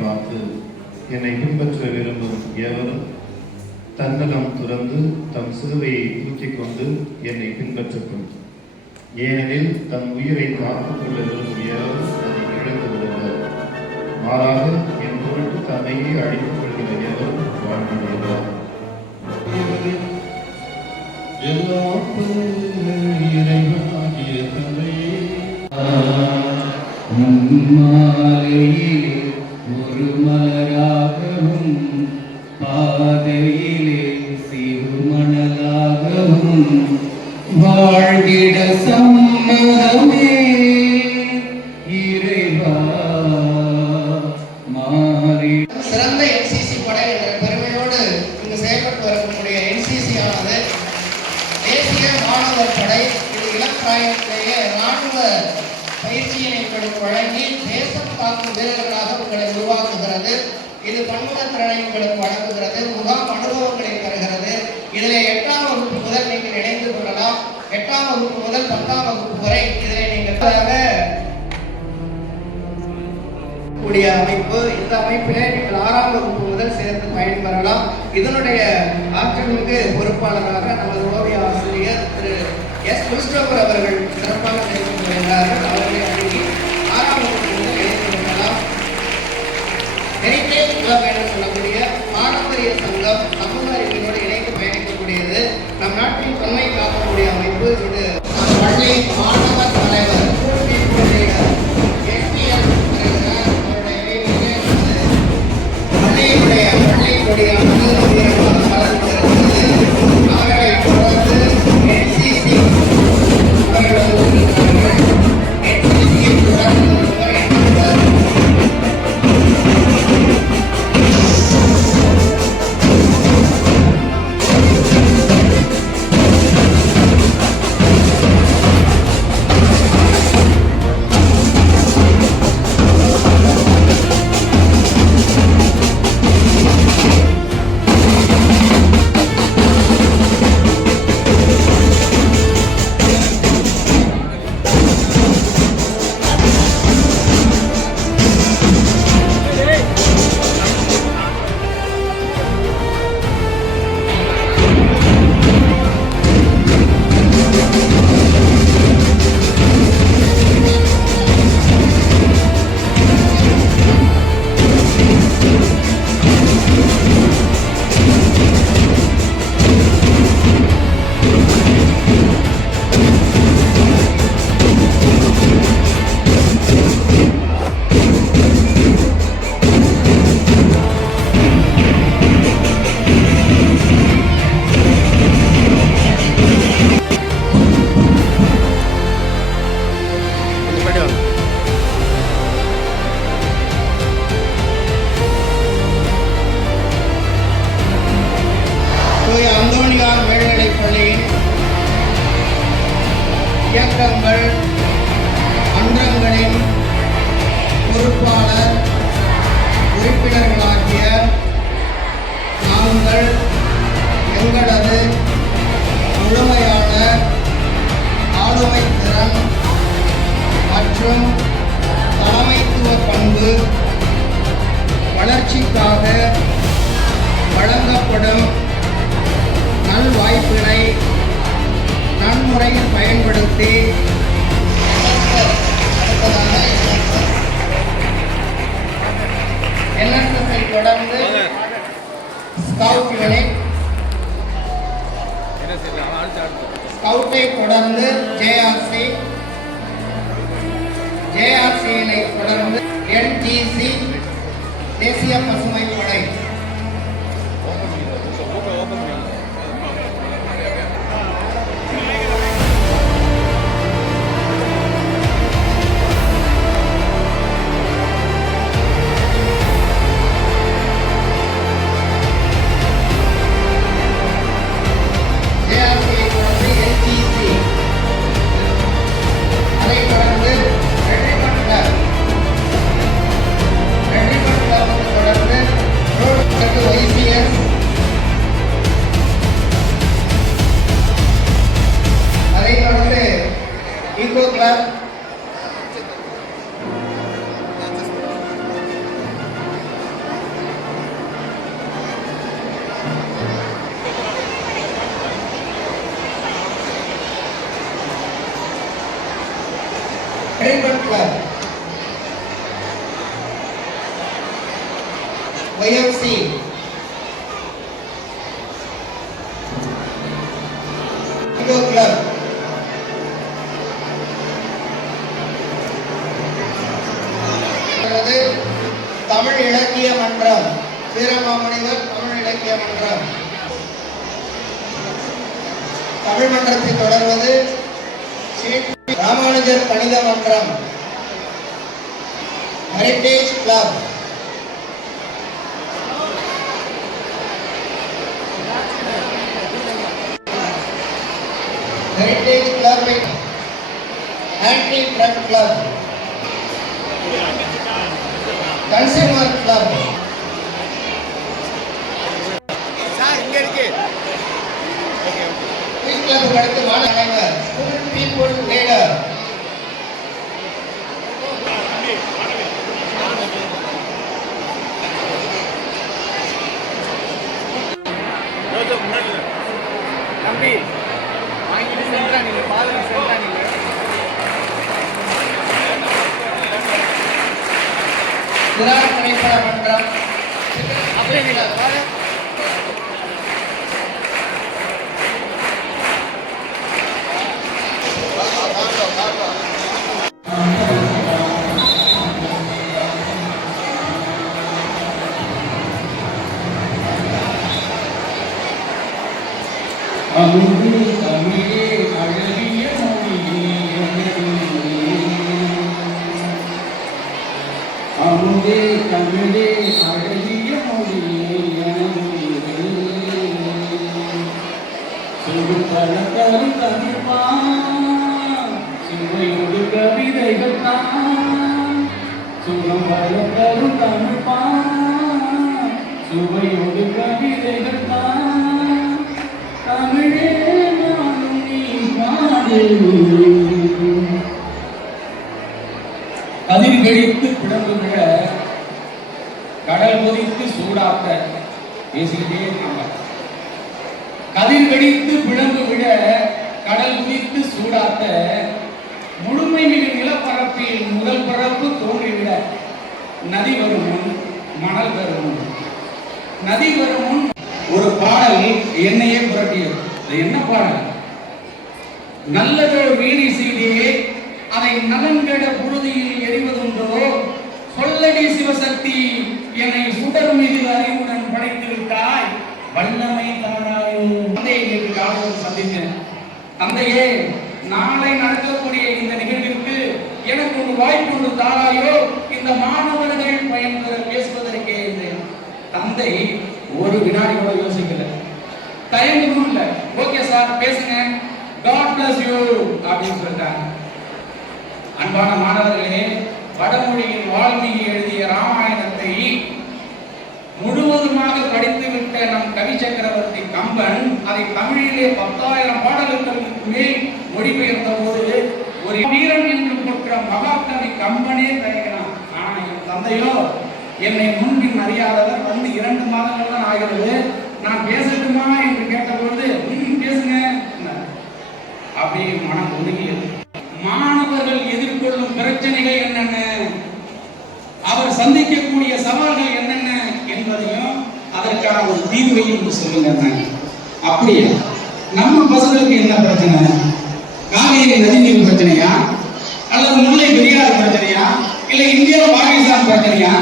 பார்த்து என்னை பின்பற்ற விரும்பும் எவரும் தன்னலம் துறந்து தம் சிலுவையை தூக்கிக் கொண்டு என்னை பின்பற்றட்டும். ஏனெனில் தம் உயிரை காத்துக் கொள்ள விரும்பும் எவரும் அதை இழந்து விடுவார். மாறாக என் பொருட்டு தன்னையே அழித்துக் கொள்கிற எவரும் வாழ்ந்துள்ளார். எல்லா இறைவனாகிய தந்தையே, ஒரு மலராகவும் பாதையிலே சிறுமணலாகவும் வாழ்கிட சம்மதமே இறைவா மாறி. சிறந்த என்சிசி படை என்ற பெருமையோடு இங்கு செயல்பட்டு வரக்கூடிய என்சிசி ஆனது தேசிய மாணவர் படை. இது இளப்பிராயத்திலேயே ராணுவ பயிற்சியினை உங்களுக்கு வழங்கி தேசம் காக்கும் வீரர்களாக உங்களை உருவாக்குகிறது. இது பன்முக திறனை உங்களுக்கு வழங்குகிறது. முகாம் அனுபவங்களை தருகிறது. இதில் 8ஆம் வகுப்பு முதல் நீங்கள் இணைந்து கொள்ளலாம். 8ஆம் வகுப்பு முதல் 10ஆம் வகுப்பு வரை இதில் நீங்கள் கூடிய அமைப்பு. இந்த அமைப்பிலே நீங்கள் 6ஆம் வகுப்பு முதல் சேர்ந்து பயன்பெறலாம். இதனுடைய ஆற்றலுக்கு பொறுப்பாளராக நமது ஓவிய ஆசிரியர் திரு எஸ். கிறிஸ்டோபர் அவர்கள் சிறப்பாக தெரிவித்து வருகிறார்கள். அவர்களை அணுகி 6ஆம் வகுப்பு முதல் இணைந்து கொள்ளலாம். ஹெரிட்டேஜ் கிளப் என்று சொல்லக்கூடிய பாரம்பரிய சங்கம் சமூக அறிவியலோடு இணைந்து பயணிக்கக்கூடியது. நம் நாட்டின் தொன்மை காக்கக்கூடிய அமைப்பு இது. நம் பள்ளி மாணவர் தலைவர் பள்ளியுடைய பள்ளி கொடியானது அவர்களை தொடர்ந்து என்சிசி மேல்நிலைப் பள்ளியின் இயக்கங்கள் மன்றங்களின் பொறுப்பாளர் உறுப்பினர்களாகிய நாங்கள் எங்களது முழுமையான ஆளுமை திறன் மற்றும் தலைமைத்துவ பண்பு வளர்ச்சிக்காக வழங்கப்படும் நல்வாய்ப்பினை நன்முறையில் பயன்படுத்தி NSS தொடர்ந்து ஸ்கவுட் யூனிட், ஸ்கவுட்டை தொடர்ந்து JRC-னை தொடர்ந்து NGC தேசிய பசுமை படை. தொடர்ந்து Caribbean Club, YFC, Indigo Club, Tamil இலக்கிய மன்றம், வீரமாமுனிவர் தமிழ் இலக்கிய மன்றம். தமிழ் மன்றத்தை தொடர்வது ராமானுஜர் கணித மன்றம், heritage club, heritage club, anti drug club, consumer club. Club அடுத்து மாணவர் ஸ்டூடெண்ட் பீப்புள் லீடர். தம்பி வாங்கிட்டு சென்றா நீங்க பாதம் சென்றா நீங்க சிறார் திரைப்பட மன்றம், அப்படியே நீங்க பாரு அமுதே தமிழே அழகிய மொழியே அமுதே தமிழே அழகிய மொழியே சொல்லும் பழத்தரும் தமிழ்மா சுவையோடு கவிதைகள் தான் சுகம் பழத்தரும் தமிழ்மா சுவையோடு கவிதைகள் தான் தமிழே நானும் நீ பாடு. கதிர் வெடித்து பிளந்து விட கடல் கொதித்து சூடாக்க பேசிக்கிட்டே இருக்காங்க. கதிர் வெடித்து பிளந்து விட கடல் குதித்து சூடாக்க முழுமை மிகு நிலப்பரப்பில் முதல் பரப்பு தோன்றிவிட நதி வரும் முன் மணல் வரும் முன் நதி வரும் முன் ஒரு பாடல் என்னையே புரட்டியது. என்ன பாடல்? நல்லதொரு வீணி செய்தியே அதை நலன்கட புழுதியில் எறிவதுண்டோ சொல்லடி சிவசக்தி என்னை சுடர் மீது அறிவுடன் படைத்து விட்டாய் வல்லமை தாராயோ. தந்தையை நேற்று காலையில் சந்தித்தேன். தந்தையே, நாளை நடக்கக்கூடிய இந்த நிகழ்விற்கு எனக்கு ஒரு வாய்ப்பு ஒன்று தாராயோ, இந்த மாணவர்கள் பயன் பெற பேசுவதற்கே என்றேன். தந்தை ஒரு வினாடி கூட யோசிக்கல, தயங்கமும் இல்லை. ஓகே சார் பேசுங்க, காட் பிளஸ் யூ அப்படின்னு சொல்லிட்டாங்க. அன்பான மாணவர்களே, வடமொழியின் வால்மீகி எழுதிய ராமாயணத்தை முழுவதுமாக படித்துவிட்ட நம் கவி சக்கரவர்த்தி கம்பன் அதை தமிழிலே 10,000 பாடல்களுக்கு மேல் மொழிபெயர்ந்த போது ஒரு வீரன் என்று போற்ற மகாகவி கம்பனே தயங்கினான். ஆனா என் தந்தையோ என்னை முன்பின் அறியாதவர் வந்து 2 மாதங்கள் தான் ஆகிறது, நான் பேசட்டுமா என்று கேட்டபொழுது பேசுங்க அப்படியே மனம் ஒதுங்கியது. மாணவர்கள் எதிர்கொள்ளும் பிரச்சனைகள் என்னென்ன, அவர் சந்திக்கக்கூடிய சவால்கள் என்னென்ன என்பதையும் அதற்கான ஒரு தீர்வையும் சொல்லுங்க. அப்படியே நம்ம பசங்களுக்கு என்ன பிரச்சனை? காவேரி நதிநீர் பிரச்சனையா, அல்லது முல்லை பெரியார் பிரச்சனையா, இல்லை இந்தியா பாகிஸ்தான் பிரச்சனையா,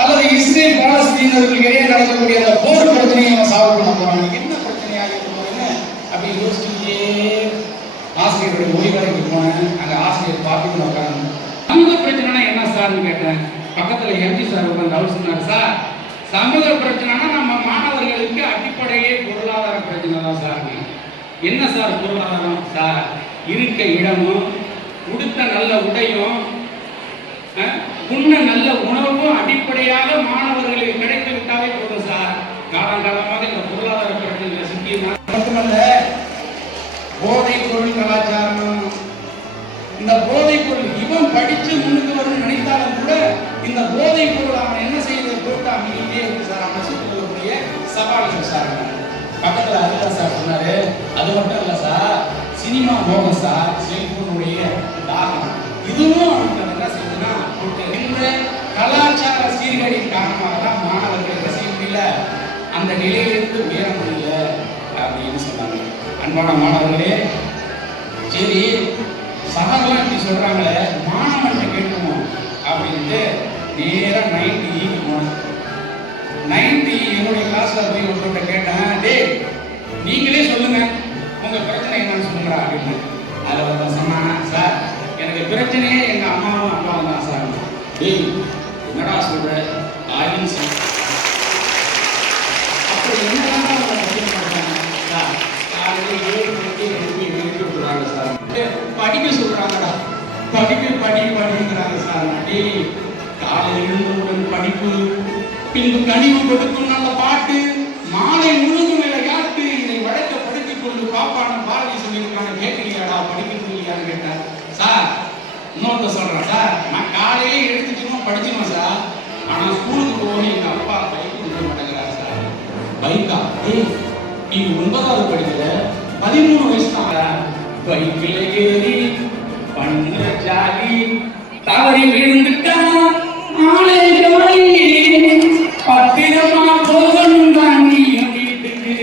அல்லது இஸ்ரேல் பாலஸ்தீனர்களுக்கு இடையே நடக்கக்கூடிய அந்த போர் பிரச்சனையை சால்வ் பண்ண போறாங்க? என்ன பிரச்சனையாக இருக்குன்னு அப்படி யோசிச்சுட்டே ஆசிரியருடைய ஓய்வறைக்கு போனேன். அங்க ஆசிரியர் பார்த்துட்டு உட்காந்து சமூக பிரச்சனைனா என்ன சார்னு கேட்டேன். பக்கத்துல எம்ஜி சார் உட்காந்து அவர் சொன்னார், சார் சமூக பிரச்சனைனா நம்ம மாணவர்களுக்கு அடிப்படையே பொருளாதார பிரச்சனை தான் சார். என்ன சார் பொருளாதாரம்? சார் இருக்க இடமும், உடுத்த நல்ல உடையும், உண்ண நல்ல உணவும் அடிப்படையாக மாணவர்களுக்கு கிடைத்து விட்டாவே போதும் சார். காலங்காலமாக இந்த பொருளாதார பிரச்சனை சிக்கி மட்டுமல்ல, போதைப் பொருள் கலாச்சாரம், இந்த போதைப் பொருள் இவன் படிச்சு முன்னுக்கு வரணும்னு நினைத்தாலும் கூட இந்த போதைப் பொருள் அவன் என்ன செய்யறது போட்டு அமைக்கிட்டே இருக்கு சார். அவன் சுற்றுக்கூடிய சவால்கள் சார். பக்கத்துல அதுதான் சார் சொன்னாரு, அது மட்டும் இல்ல சார், சினிமா போகும் சார், செல்போனுடைய தாகம் இதுவும் ரசிகர்களின் காரணமாக தான் மாணவர்கள் ரசிக்க முடியல, அந்த நிலையிலிருந்து உயர முடியல அப்படின்னு சொன்னாங்க. அன்பான மாணவர்களே, சரி சாரெல்லாம் இப்படி சொல்றாங்களே, மாணவன் கேட்கணும் அப்படின்ட்டு நேரம் 90 என்னுடைய கிளாஸ்ல போய் ஒருத்தர்கிட்ட கேட்டேன், டே நீங்களே சொல்லுங்க உங்க பிரச்சனை என்னன்னு சொல்லுங்க அப்படின்னு. அதில் ஒருத்தர் சொன்னாங்க, சார் எனக்கு பிரச்சனையே எங்க அம்மாவும் அப்பாவும் தான் சார். டேய் என்னடா சொல்ற ஆயின்னு சொல்ல, அப்படி என்னதான் சார் காலையில் 7 மணிக்கு எழுப்பி விடுறாங்க சார், படிக்க சொல்றாங்கடா, படிக்கிறாங்க சார். டேய் காலையில் எழுந்தவுடன் படிப்பு, பின்பு கனிவு கொடுக்கும் நல்ல பாட்டு, மாலை முழுதும் விளையாட்டு, இதை வழக்கப்படுத்திக் கொண்டு பாப்பான பாரதி சொல்லியிருக்காங்க, கேட்கலையாடா படிக்கிறது இல்லையான்னு கேட்டார். சார் இன்னொருத்த சொல்றேன் சார், நான் காலையிலே எடுத்துச்சுமா படிச்சுமா சார், ஆனா ஸ்கூலுக்கு போக எங்க அப்பா பைக் கொடுக்க மாட்டேங்கிறாரு சார். பைக்கா? நீ 9வது படிக்கிற, 13 வயசு தான். பைக்கில் ஏறி பண்ண ஜாலி, தவறி விழுந்துட்டா நாளை பத்திரமா போகணும் தான் நீ வீட்டுக்கு,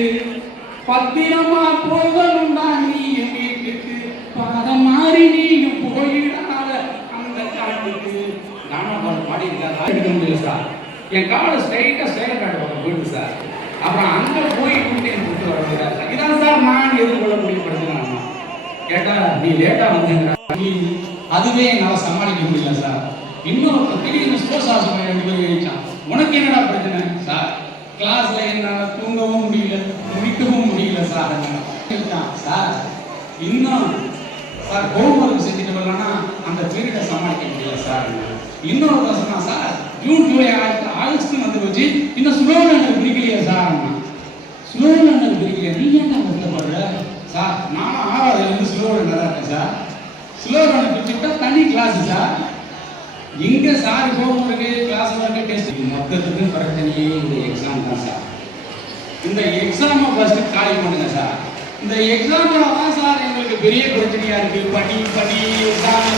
பத்திரமா போகணும் தான் நீ வீட்டுக்கு, பாதம் மாறி நீயும் போயிடாத அந்த காட்டுக்கு. நானும் பாடியிருக்கேன், எடுக்க முடியல சார். என் காலை ஸ்ட்ரைட்டாக காட்டுவாங்க போயிடுது சார். அப்புறம் அங்கே போய் கூட்டி எனக்கு கூட்டு வர முடியாது சார். இதான் சார் நான் எதிர்கொள்ள முடியப்படுத்துகிறேன். கேட்டா நீ லேட்டா வந்தீங்க, அதுவே என்னால் சமாளிக்க முடியல சார். இன்னொரு திடீர்னு ஸ்போர்ட்ஸ் ஆசை 2 பேர் எழுதிச்சான், உனக்கு என்னடா பிரச்சனை சார்? கிளாஸ்ல என்னால் தூங்கவும் முடியல, முடிக்கவும் முடியல சார். சார் இன்னும் சார் ஹோம்ஒர்க் செஞ்சுட்டு வரலன்னா அந்த பீரியடை சமாளிக்க முடியல சார். இன்னொரு பசங்க சார் ஜூன் ஜூலை ஆகஸ்ட் வந்து வச்சு இன்னும் ஸ்லோலண்டர் பிடிக்கலையா சார்? ஸ்லோலண்டர் பிடிக்கலையா? நீ என்ன கஷ்டப்படுற சார்? நானும் 6வதுலேருந்து ஸ்லோலண்டராக இருக்கேன் சார். ஸ்லோலண்டர் பிடிச்சிட்டா தனி கிளாஸ் சார். இங்கே sir homework class work test மொத்தத்துக்கு பிரச்சனையே இந்த எக்ஸாம் தான் சார். இந்த எக்ஸாமை ஃபர்ஸ்ட் காலி பண்ணுங்க சார். இந்த எக்ஸாமில் தான் சார் எங்களுக்கு பெரிய பிரச்சனையா இருக்கு. படி எக்ஸாம்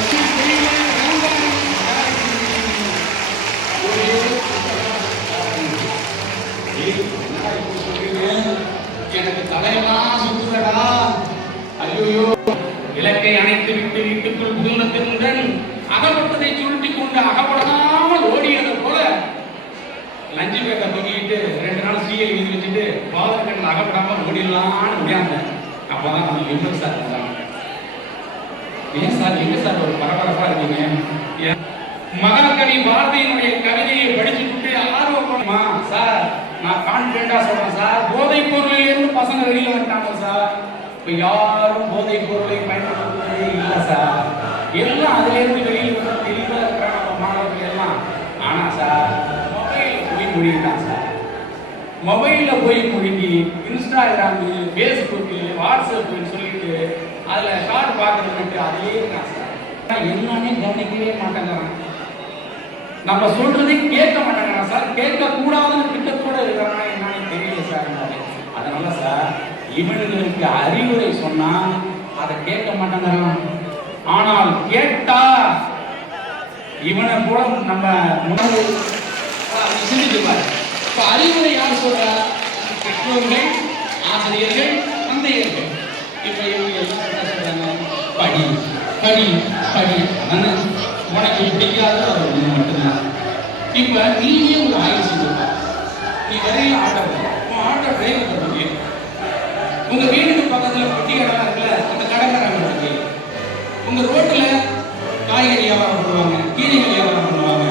எனக்கு தலையெல்லாம் சுத்துதடா. ஐயோ, இலக்கை அணைத்து விட்டு வீட்டுக்குள் புகுந்த திருடன் அகப்பட்டதை சுருட்டி கொண்டு அகப்படாமல் ஓடியது போல லஞ்சு பேக்கை தூக்கிட்டு 2 நாள் சீரியல் எழுதி வச்சுட்டு பாதகங்கள் அகப்படாமல் ஓடிடலான்னு முடியாந்தேன். அப்பதான் நம்ம எங்க சார் இருந்தாங்க. ஏன் சார் எங்க சார் ஒரு பரபரப்பா இருக்கீங்க? மகாகவி பாரதியினுடைய கவிதையை படிச்சுட்டு ஆர்வமா சார் நான் கான்பிடண்டா சொல்றேன் சார். போதைப் பொருளில் இருந்து பசங்க வெளியில வந்துட்டாங்க சார். இப்ப யாரும் போதைப் பொருளை பயன்படுத்துவதே இல்லை சார். எல்லாம் அதுல இருந்து வெளியில வந்து தெளிவா இருக்கிறாங்க நம்ம மாணவர்கள் எல்லாம். ஆனா சார் மொபைல் போய் முடியுதான் சார். மொபைல்ல போய் முழுங்கி இன்ஸ்டாகிராமு, ஃபேஸ்புக்கு, வாட்ஸ்அப்புன்னு சொல்லிட்டு அதுல ஷார்ட் பார்க்கறதுக்கு அதே இருக்கான் சார். எல்லாமே கவனிக்கவே மாட்டேங்கிறான். நம்ம சொல்றதை கேட்க மாட்டேங்கிறான் சார். கேட்க கூடாதுன்னு திட்டத்தோட இருக்கிறானா என்னன்னு தெரியல சார். அதனால சார் இவனுங்களுக்கு அறிவுரை சொன்னா அதை கேட்க மாட்டேங்கிறான். ஆனால் கேட்டா இவனை கூட நம்ம சிந்திச்சுப்பாரு. இப்ப அறிவுரை யார் சொல்ற? பெற்றோர்கள், ஆசிரியர்கள், தந்தையர்கள். இப்ப இவங்க எல்லாம் என்ன சொல்றாங்க? படி படி படி. உனக்கு பிடிக்காத ஒன்று மட்டும்தான். இப்ப நீயே ஒரு ஆய்வு செஞ்சிருப்ப. நீ வரையில ஆட்டோ உன் ஆட்டோ டிரைவர் பண்ணுவீங்க. உங்க வீட்டுக்கு பக்கத்துல பெட்டி கடை இருக்குல்ல, அந்த கடைக்காரங்க உங்க ரோட்டுல காய்கறி வியாபாரம் பண்ணுவாங்க, கீரைகள் வியாபாரம் பண்ணுவாங்க,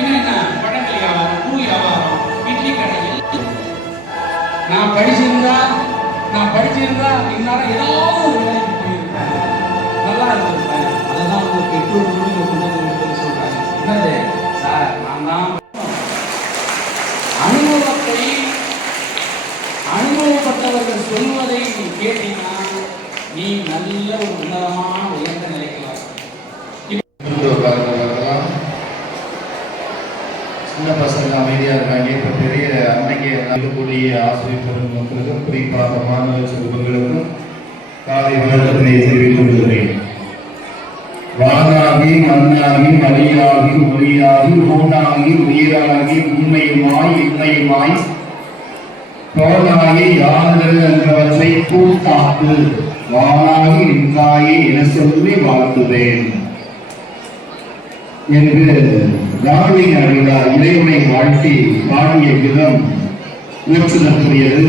என்ன பழங்கள் வியாபாரம், பூ வியாபாரம், இட்லி கடைகள். நான் படிச்சிருந்தா இந்நேரம் ஏதாவது ஒரு வேலைக்கு போயிருப்பேன், நல்லா இருந்திருப்பேன். அதுதான் உங்க பெற்றோர்களும் சொல்றாங்க. என்னது சார்? நான் தான் அனுபவப்பட்டவர்கள் சொல்வதை நீ கேட்டீங்கன்னா நீ நல்ல ஒரு உன்னதமான உயர்ந்த நிலைக்கு வரலாம். சின்ன பசங்க அமைதியா இருக்காங்க. இப்ப பெரிய அன்னைக்கு இருக்கக்கூடிய ஆசிரியர் பெருமக்களுக்கும் குறிப்பாக மாணவ செல்வங்களுக்கும் காலை வணக்கத்தினை தெரிவித்துக் கொள்கிறேன். வானாகி மண்ணாகி மலையாகி ஒளியாகி ஊனாகி உயிராகி உண்மையுமாய் இன்மையுமாய் தோலாகி யாதரு என்றவற்றை கூட்டாக்கு வானாகி நின்றாயே என சொல்லி வாழ்த்துவேன் என்று தார்மீக அடிகளார் இறைவனை வாழ்த்தி பாடிய விதம் ஊற்றுதற்குரியது,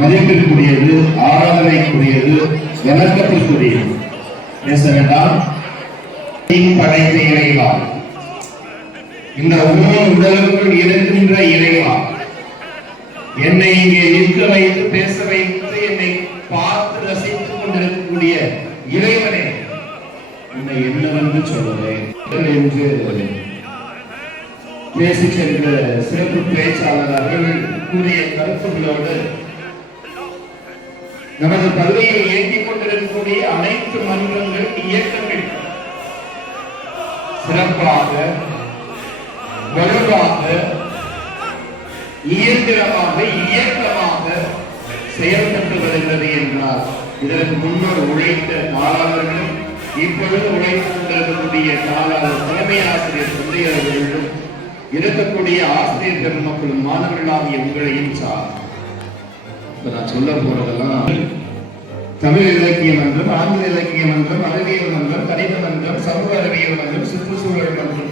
மதிப்பிற்குரியது, ஆராதனைக்குரியது, விளக்கத்திற்குரியது. பேச வேண்டாம். படைத்த இறைவா, இந்த உடலுக்குள் இருக்கின்ற இறைவா, என்னை இங்கே நிற்க வைத்து பேச வைத்து என்னை பார்த்து ரசித்துக் கொண்டிருக்கக்கூடிய இறைவனை உன்னை என்னவென்று சொல்லுவேன் என்று பேசி சென்ற சிறப்பு பேச்சாளர் அவர்கள் கூறிய கருத்துகளோடு நமது பள்ளியை இயக்கிக் கொண்டிருக்கக்கூடிய அனைத்து மன்றங்கள், இயக்கங்கள் சிறப்பாக, வலுவாக, இயந்திரமாக, இயக்கமாக செயல்பட்டு வருகிறது என்றால் இதற்கு முன்னர் உழைத்த தாளாளர்களும் இப்பொழுது உழைத்துக் கொண்டிருக்கக்கூடிய தாளாளர் தலைமை ஆசிரியர் தந்தையர்களும் இருக்கக்கூடிய ஆசிரியர் பெருமக்களும் மாணவர்களாகிய உங்களையும் சார். இப்ப நான் சொல்ல போறதெல்லாம் தமிழ் இலக்கிய மன்றம், ஆங்கில இலக்கிய மன்றம், அறிவியல் மன்றம், கணித மன்றம், சமூக அறிவியல் மன்றம், சுற்றுச்சூழல் மன்றம்,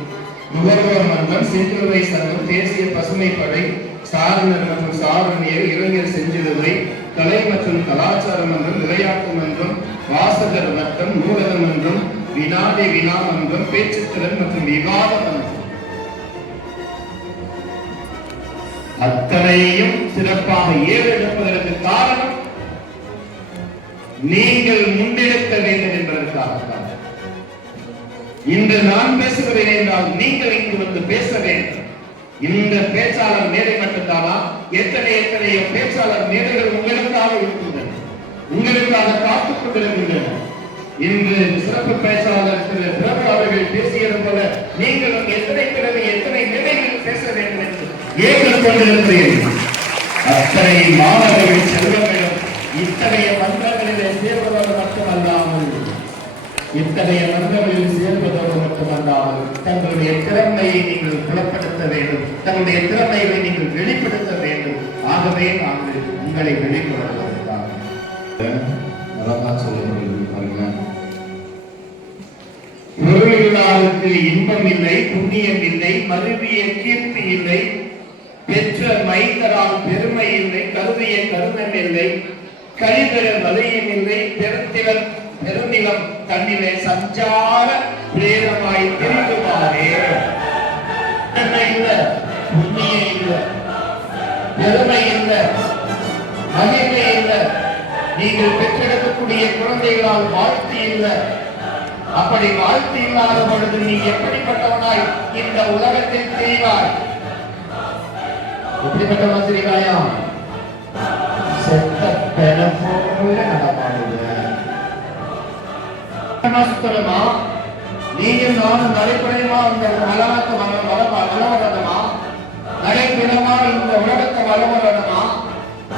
நுகர்வோர் மன்றம், சிற்றுரை சங்கம், தேசிய பசுமை படை, சாரணர் மற்றும் சாரணியர், இளைஞர் செஞ்சிலுவை, கலை மற்றும் கலாச்சார மன்றம், விளையாட்டு மன்றம், வாசகர் வட்டம், நூலக மன்றம், வினாடி வினா மன்றம், பேச்சுத்திறன் மற்றும் விவாத மன்றம், அத்தனையும் சிறப்பாக ஏறெடுப்பதற்கு காரணம் நீங்கள் முன்னெடுக்க வேண்டும் என்பதற்காகத்தான். இன்று நான் பேசுகிறேன் என்றால் நீங்கள் இங்கு வந்து பேச வேண்டும். இந்த பேச்சாளர் மேடை மட்டும்தானா? எத்தனையோ பேச்சாளர் மேடைகள் உங்களுக்காக இருக்கின்றன, உங்களுக்காக காத்துக் கொண்டிருக்கின்றன. இன்று சிறப்பு பேச்சாளர் திரு பிரபு அவர்கள் பேசியது போல நீங்களும் எத்தனை பிறகு எத்தனை மேடைகளில் பேச வேண்டும் என்று ஏற்றுக்கொண்டிருக்கிறீர்கள். அத்தனை மாணவர்கள் செல்வங்களும் இத்தகைய மன்றங்களிலே சேர்வதோடு மட்டுமல்லாமல் தங்களுடைய திறமையை நீங்கள் புலப்படுத்த வேண்டும், தங்களுடைய திறமைகளை நீங்கள் வெளிப்படுத்த வேண்டும். ஆகவே நாங்கள் உங்களை வெளிப்படுத்துவதற்காக பொருளில்லாருக்கு இன்பம் இல்லை, புண்ணியம் இல்லை, மருவிய கீர்த்தி இல்லை, பெற்ற மைந்தரால் பெருமை இல்லை, கருதிய கருணம் இல்லை, கழிதர வலையும் இல்லை, பெருநிலம் தன்னிலே சஞ்சார பிரேரமாய் திரிகுமாறே. இல்லை, புண்ணியம் இல்லை, பெருமை இல்லை, மகிமை இல்லை, நீங்கள் பெற்றெடுக்கக்கூடிய குழந்தைகளால் வாழ்த்து இல்லை. அப்படி வாழ்த்து இல்லாத பொழுது நீ எப்படிப்பட்டவனாய் இந்த உலகத்தில் தெரிவாய்? எப்படிப்பட்டவன் தெரிவாயா? செத்த பெற போல நடமாடுங்க. நீயும் நானும் நடைபெறமா இந்த உலகத்தை வளவரணுமா? நடைபெறமா இந்த உலகத்தை வளவரணுமா?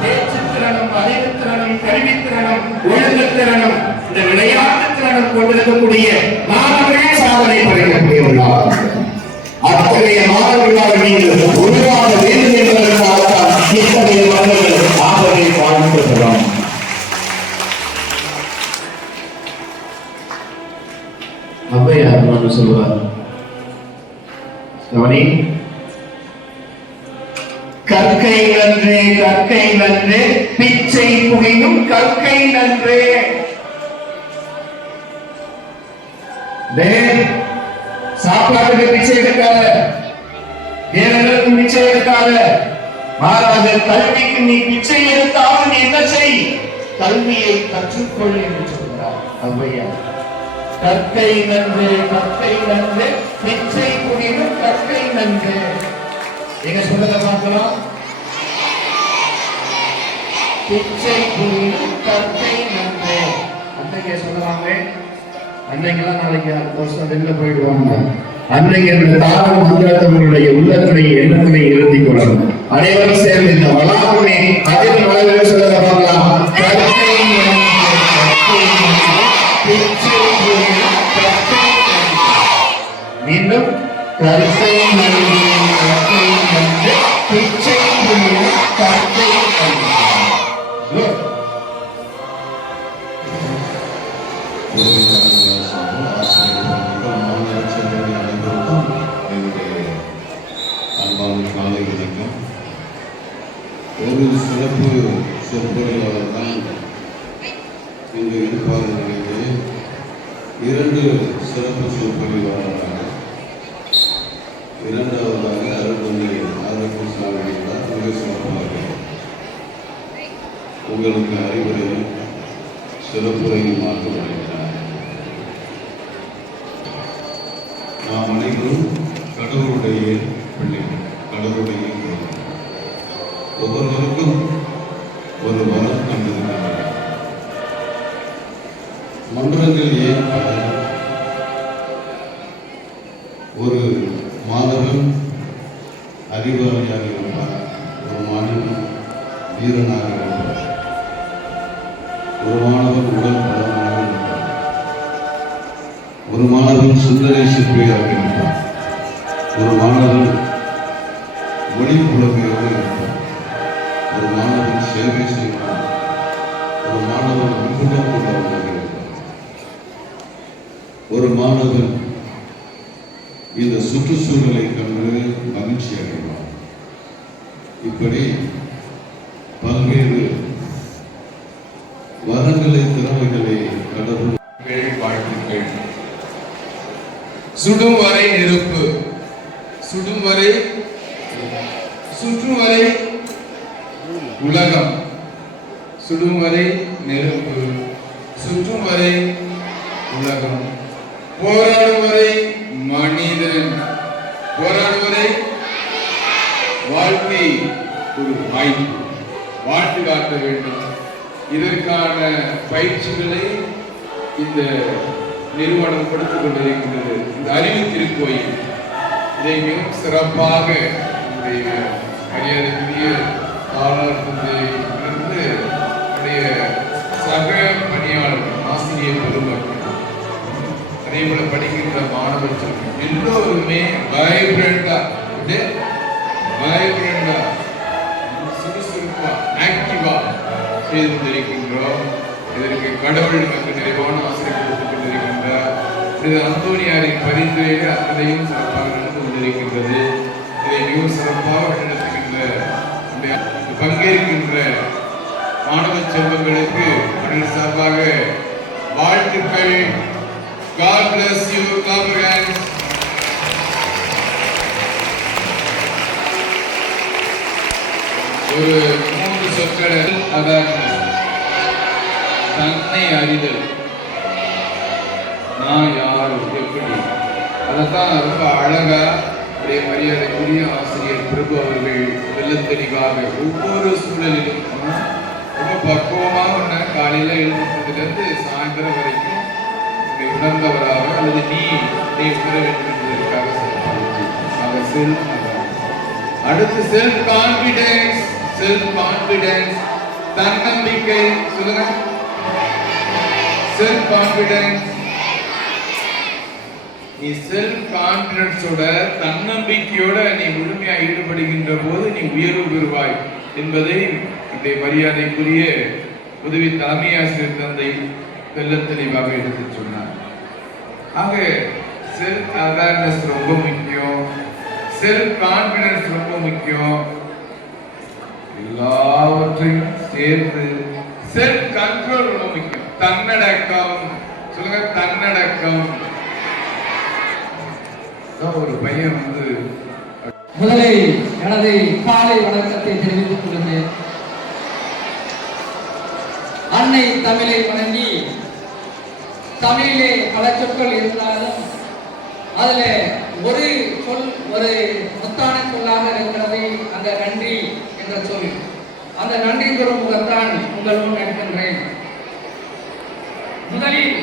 பேச்சுத்திறனும், அறிவுத்திறனும், கல்வித்திறனும், ஒழுங்குத்திறனும், இந்த விளையாட்டு திறனும் கொண்டிருக்கக்கூடிய மாணவர்களே சாதனை படைக்கக்கூடியவர்களாக அத்தகைய மாணவர்களாக நீங்கள் உருவாக வேண்டும் என்பதற்காகத்தான் இத்தகைய மாணவர்கள் ஆதரவை வாழ்ந்துள்ளோம். அவ்வையார் சொல்வார், கவனி, கற்கை நன்றே, கற்கை நன்றே, பிச்சை புகையும் கற்கை நன்றே. சாப்பாட்டுக்கு பிச்சை எடுக்காத, வேறங்களுக்கு பிச்சை எடுக்காத, மாறாக கல்விக்கு நீ பிச்சை எடுத்தாலும் என்ன செய்? கல்வியை கற்றுக்கொள் என்று சொல்கிறார் ஔவையார். கற்கை நன்று, கற்கை நன்று, பிச்சை புகையும் கற்கை நன்று. எங்க சொல்றத பார்க்கலாம். பிச்சை புகையும் கற்கை நன்று. அன்னைக்கு சொல்லலாங்க, அன்னைக்கெல்லாம் நாளைக்கு அடுத்த வருஷம் வெளில போயிடுவாங்க. அன்னைக்கு இந்த தாரம் மந்திரத்தவர்களுடைய உள்ளத்தினை எண்ணத்தினை நிறுத்திக் கொள்ளணும். அனைவரும் சேர்ந்து இந்த வளாகமே அதில் மலர்கள் சொல்றத பார்க்கலாம். கற்கை நன்று, கற்கை நன்று, பிச்சை புகையும் கற்கை சிறப்பு சொற்பொழிவாளர் தான் இங்கு இருப்பார் நினைத்து 2 சிறப்பு சொற்பொழிவாளராக இரண்டாவதாக அருள்மொழி ஆரோக்கியசாமி மிக சிறப்பாக உங்களுக்கு அறிவுரையும் சிறப்புரையும் மாற்றப்படுகிறார். நாம் அனைவரும் கடவுளுடைய பிள்ளைகள், கடவுளுடைய பிள்ளைகள். ஒவ்வொருவருக்கும் ஒரு வரம் கண்டிருக்கிறார். மன்றத்தில் ஏற்ப ஒரு மாணவன் அறிவாளியாக இருப்பார், ஒரு மாணவன் வீரனாக இருப்பார், ஒரு மாணவன் உடல் பலமாக இருப்பார், ஒரு மாணவன் சிந்தனை சிற்பியாக இருப்பார், ஒரு மாணவன் மொழி புலமையாக இருப்பார், ஒரு மாணவன் சேவை செய்வார், ஒரு மாணவன் அன்புடன் கொண்டவனாக இருப்பார், ஒரு மாணவன் இந்த சுற்றுச்சூழலை கண்டு மகிழ்ச்சி அடைவார். இப்படி பல்வேறு வரங்களை திறமைகளை கடவுள் வாழ்த்துக்கள். சுடும் வரை நெருப்பு, சுடும் வரை சுற்றும் வரை உலகம், சுடும் வரை நெருப்பு, சுற்றும் வரை உலகம், போராடும் வரை மனிதன், போராடும் வரை வாழ்க்கை ஒரு வாய்ப்பு, வாழ்த்து காட்ட வேண்டும். இதற்கான பயிற்சிகளை இந்த நிறுவனம் கொடுத்துக் கொண்டிருக்கின்றது. இந்த அறிவு திருக்கோயில் இதை மிகவும் சிறப்பாக நம்முடைய மரியாதைக்குரிய தாளாளர்களிலிருந்து நம்முடைய சக பணியாளர்கள், ஆசிரியர் பெருமக்கள், அதேபோல படிக்கின்ற மாணவர்கள் எல்லோருமே வைப்ரண்டா சுறுசுறுப்பா ஆக்டிவா செய்து கொண்டிருக்கின்றோம். இதற்கு கடவுள் நமக்கு நிறைவான ஆசிரியர் கொடுத்துக் கொண்டிருக்கின்றார். இது அந்தோனியாரின் பரிந்துரையில அத்தனையும் சிறப்பாக நடந்து கொண்டிருக்கின்றது. இதை மிகவும் சிறப்பாக வழிநடத்துகின்ற பங்கேற்கின்ற மாணவ செல்வங்களுக்கு அவர்கள் சார்பாக வாழ்த்துக்கள். God bless you, Congrats. ஒரு 3 சொற்கள், அதாவது தன்னை அறிதல், நான் யார், எப்படி, அதைத்தான் ரொம்ப அழகா மரியாதைக்குரிய ஆசிரியர் பிரபு அவர்கள் வெள்ளத்தெளிவாக ஒவ்வொரு சூழலிலும் ரொம்ப பக்குவமாக காலையில எழுந்ததிலிருந்து சாயந்தரம் வரைக்கும் உணர்ந்தவராக அல்லது நீ உணர வேண்டும் என்பதற்காக அடுத்து செல்ஃப் கான்பிடன்ஸ், தன்னம்பிக்கை, சொல்லுங்க, செல்ஃப் கான்பிடன்ஸ். நீ செல்ஃப் கான்பிடன்ஸோட தன்னம்பிக்கையோட நீ முழுமையா ஈடுபடுகின்ற போது நீ உயர்வு பெறுவாய் என்பதை இந்த மரியாதைக்குரிய உதவி தலைமை ஆசிரியர் தந்தை தெளிவாக எடுத்து சொன்னார். ஆக செல்ஃப் அவேர்னஸ் ரொம்ப முக்கியம், செல்ஃப் கான்பிடன்ஸ் ரொம்ப முக்கியம். எல்லாவற்றையும் சேர்த்து செல்ஃப் கண்ட்ரோல் ரொம்ப முக்கியம். தன்னடக்கம், சொல்லுங்க, தன்னடக்கம். ஒரு பையன் முதலில் எனது காலை வணக்கத்தை தெரிவித்துக் கொள்கிறேன். அன்னை தமிழை வணங்கி, தமிழிலே பல சொற்கள் இருந்தாலும் அதுல ஒரு சொல், ஒரு முத்தான சொல்லாக இருக்கிறது அந்த நன்றி என்ற சொல். அந்த நன்றி கூறும் முகத்தான் உங்கள் முன் நிற்கின்றேன். முதலில்